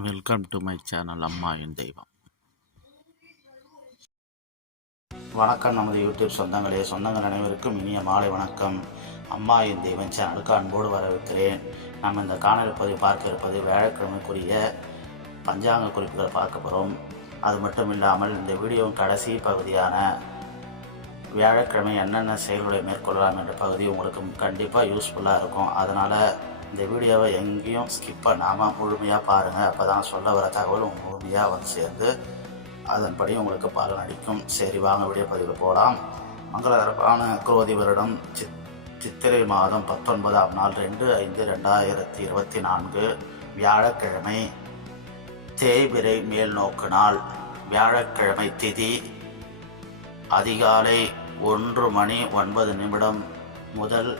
Welcome to my channel அம்மாவின் தெய்வம். வணக்கம் நமது யூடியூப் சொந்தங்கள் அனைவருக்கும் இனிய மாலை வணக்கம். அம்மாவின் தெய்வம் சேனலுக்கு அன்போடு வரவேற்கிறேன். நம்ம இந்த காணொலி பதிவு பார்க்க இருப்பது வியாழக்கிழமைக்குரிய பஞ்சாங்க குறிப்புகளை பார்க்க போகிறோம். அது மட்டும் இல்லாமல் இந்த வீடியோவின் கடைசி பகுதியான வியாழக்கிழமை என்னென்ன செயல்களை மேற்கொள்ளலாம் என்ற பகுதி உங்களுக்கு கண்டிப்பாக யூஸ்ஃபுல்லாக இருக்கும். அதனால் இந்த வீடியோவை எங்கேயும் ஸ்கிப் பண்ணாமல் முழுமையாக பாருங்கள். அப்போ தான் சொல்ல வர தகவல் முழுமையாக வந்து சேர்ந்து அதன்படி உங்களுக்கு பலன் அளிக்கும். சரி, வாங்க வீடியோ பதிவில் போகலாம். மங்களகரமான குரோதி வருடம் சித்திரை மாதம் 19ஆம் நாள் 2/5/2024 வியாழக்கிழமை, தேய்பிறை மேல் நோக்கு நாள். வியாழக்கிழமை திதி அதிகாலை 1:09 முதல்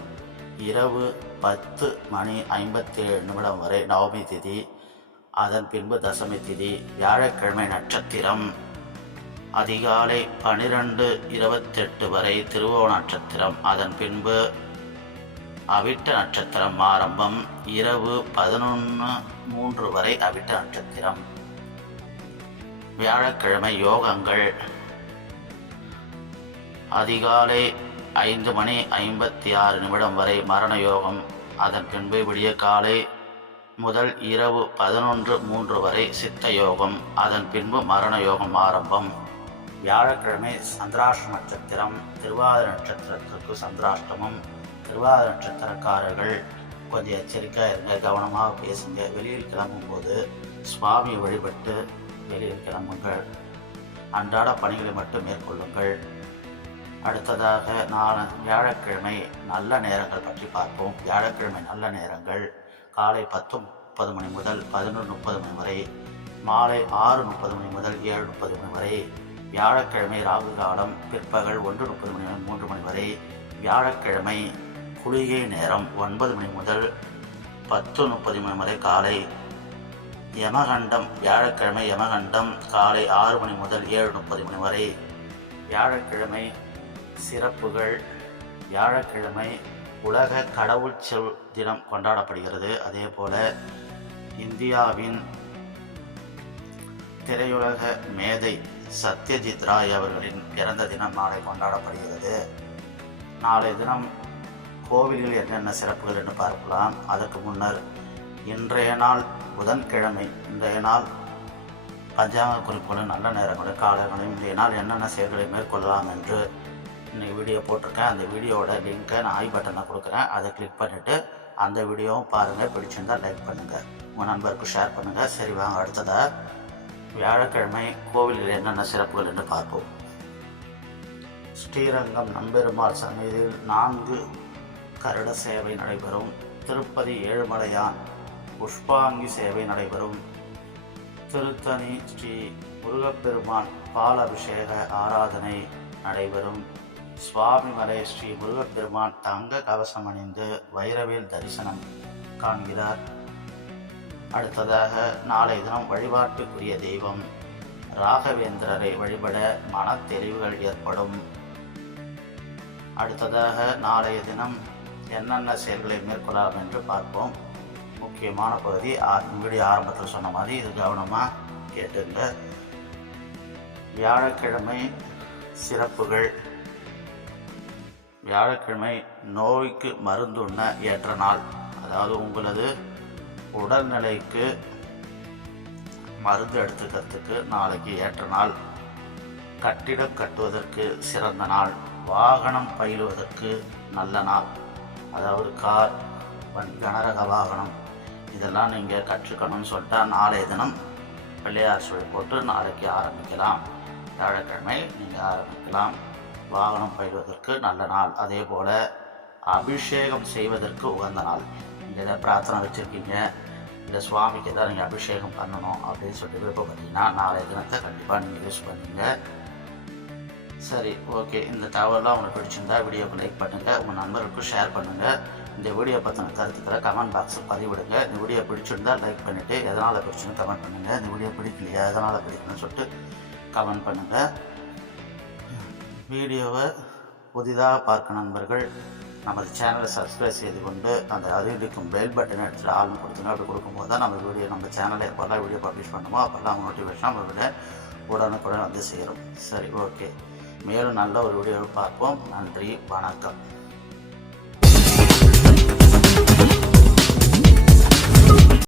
இரவு 10:57 வரை நவமி திதி. அதன் பின்பு தசமி திதி. வியாழக்கிழமை நட்சத்திரம் அதிகாலை 12:28 வரை திருவோண நட்சத்திரம். அதன் பின்பு அவிட்ட நட்சத்திரம் ஆரம்பம். இரவு 11:03 வரை அவிட்ட நட்சத்திரம். வியாழக்கிழமை யோகங்கள் அதிகாலை 5:56 வரை மரண யோகம். அதன் பின்பு விடிய காலை முதல் இரவு 11:03 வரை சித்த யோகம். அதன் பின்பு மரண யோகம் ஆரம்பம். வியாழக்கிழமை சந்திராஷ்டம நட்சத்திரம். திருவாதிரை நட்சத்திரத்திற்கு சந்திராஷ்டமம். திருவாதிரை நட்சத்திரக்காரர்கள் கொஞ்சம் எச்சரிக்கையாக இருங்க, கவனமாக பேசுங்க. வெளியில் கிளம்பும்போது சுவாமி வழிபட்டு வெளியில் கிளம்புங்கள். அன்றாட பணிகளை மட்டும் மேற்கொள்ளுங்கள். அடுத்ததாக வியாழக்கிழமை நல்ல நேரங்கள் பற்றி பார்ப்போம். வியாழக்கிழமை நல்ல நேரங்கள் காலை 10:30 முதல் 11:30 வரை, மாலை 6:30 முதல் 7:30 வரை. வியாழக்கிழமை ராகு காலம் பிற்பகல் 1:30 முதல் 3 வரை. வியாழக்கிழமை குளிகை நேரம் 9 முதல் 10:30 வரை காலை. யமகண்டம் வியாழக்கிழமை யமகண்டம் காலை 6 முதல் 7:30 வரை. வியாழக்கிழமை சிறப்புகள். வியாழக்கிழமை உலக கடவுள் சொல் தினம் கொண்டாடப்படுகிறது. அதே போல இந்தியாவின் திரையுலக மேதை சத்யஜித் ராய் அவர்களின் பிறந்த தினம் நாளை கொண்டாடப்படுகிறது. நாளைய தினம் கோவிலில் என்னென்ன சிறப்புகள் என்று பார்க்கலாம். அதற்கு முன்னர் இன்றைய நாள் புதன்கிழமை. இன்றைய நாள் பஞ்சாங்க குறிப்புகளும் நல்ல நேரங்களும் காலங்களும் இன்றைய நாள் என்னென்ன செயல்களை மேற்கொள்ளலாம் என்று இன்றைக்கி வீடியோ போட்டிருக்கேன். அந்த வீடியோவோட லிங்க்கை நான் ஐ பட்டனை கொடுக்குறேன். அதை கிளிக் பண்ணிவிட்டு அந்த வீடியோவும் பாருங்கள். பிடிச்சிருந்தால் லைக் பண்ணுங்கள், உங்கள் நண்பருக்கு ஷேர் பண்ணுங்கள். சரி, வாங்க அடுத்ததாக வியாழக்கிழமை கோவிலில் என்னென்ன சிறப்புகள் என்று பார்ப்போம். ஸ்ரீரங்கம் நம்பெருமாள் சன்னதியில் 4 கருட சேவை நடைபெறும். திருப்பதி ஏழுமலையான் புஷ்பாங்கி சேவை நடைபெறும். திருத்தணி ஸ்ரீ முருகப்பெருமான் பால் அபிஷேக ஆராதனை நடைபெறும். சுவாமிமலை ஸ்ரீ முருகப்பெருமான் தங்க கவசம் அணிந்து வைரவேல் தரிசனம் காண்கிறார். அடுத்ததாக நாளை தினம் வழிபாட்டுக்குரிய தெய்வம் ராகவேந்திரரை வழிபட மன தெளிவுகள் ஏற்படும். அடுத்ததாக நாளைய தினம் என்னென்ன செயல்களை மேற்கொள்ளலாம் என்று பார்ப்போம். முக்கியமான பகுதி வீடியோ ஆரம்பத்தில் சொன்ன மாதிரி இது கவனமாக கேட்டுங்க. வியாழக்கிழமை சிறப்புகள். வியாழக்கிழமை நோய்க்கு மருந்துண்ண ஏற்ற நாள். அதாவது உங்களது உடல்நிலைக்கு மருந்து எடுத்துக்கிறதுக்கு நாளைக்கு ஏற்ற நாள். கட்டிடம் கட்டுவதற்கு சிறந்த நாள். வாகனம் பயிலுவதற்கு நல்ல நாள். அதாவது கார், கனரக வாகனம் இதெல்லாம் நீங்கள் கற்றுக்கணும்னு சொல்லிட்டா நாளைய தினம் பிள்ளையார் சுவை போட்டு நாளைக்கு ஆரம்பிக்கலாம். வியாழக்கிழமை நீங்கள் ஆரம்பிக்கலாம். வாகனம் பயில்வதற்கு நல்ல நாள். அதே போல் அபிஷேகம் செய்வதற்கு உகந்த நாள். நீங்கள் எதாவது பிரார்த்தனை வச்சுருக்கீங்க, இல்லை சுவாமிக்கு தான் நீங்கள் அபிஷேகம் பண்ணணும் அப்படின்னு சொல்லிட்டு விருப்பப்பட்டீங்கன்னா நாளைய தினத்தை கண்டிப்பாக நீங்கள் யூஸ் பண்ணுவீங்க. சரி, ஓகே. இந்த தகவலாம் உங்களுக்கு பிடிச்சிருந்தா வீடியோக்கு லைக் பண்ணுங்கள், உங்கள் நண்பர்களுக்கும் ஷேர் பண்ணுங்கள். இந்த வீடியோ பற்றின கருத்துக்களை கமெண்ட் பாக்ஸில் பதிவிடுங்க. இந்த வீடியோ பிடிச்சிருந்தால் லைக் பண்ணிவிட்டு எதனால் பிடிச்சுன்னு கமெண்ட் பண்ணுங்கள். இந்த வீடியோ பிடிக்கலையா, எதனால் பிடிக்கணும்னு சொல்லிட்டு கமெண்ட் பண்ணுங்கள். வீடியோவை புதிதாக பார்க்க நண்பர்கள் நமது சேனலை சப்ஸ்கிரைப் செய்து கொண்டு அந்த அருகிலிருக்கும் பெல் பட்டனை எடுத்துகிட்டு ஆள்னு கொடுத்துங்க. அப்படி கொடுக்கும்போது தான் நம்ம சேனலில் எப்போல்லாம் வீடியோ பப்ளிஷ் பண்ணுமோ அப்போல்லாம் நோட்டிஃபிகேஷன் நம்ம வீடியோ உடனுக்குடன் வந்து சேரும். சரி, ஓகே. மேலும் நல்ல ஒரு வீடியோவை பார்ப்போம். நன்றி, வணக்கம்.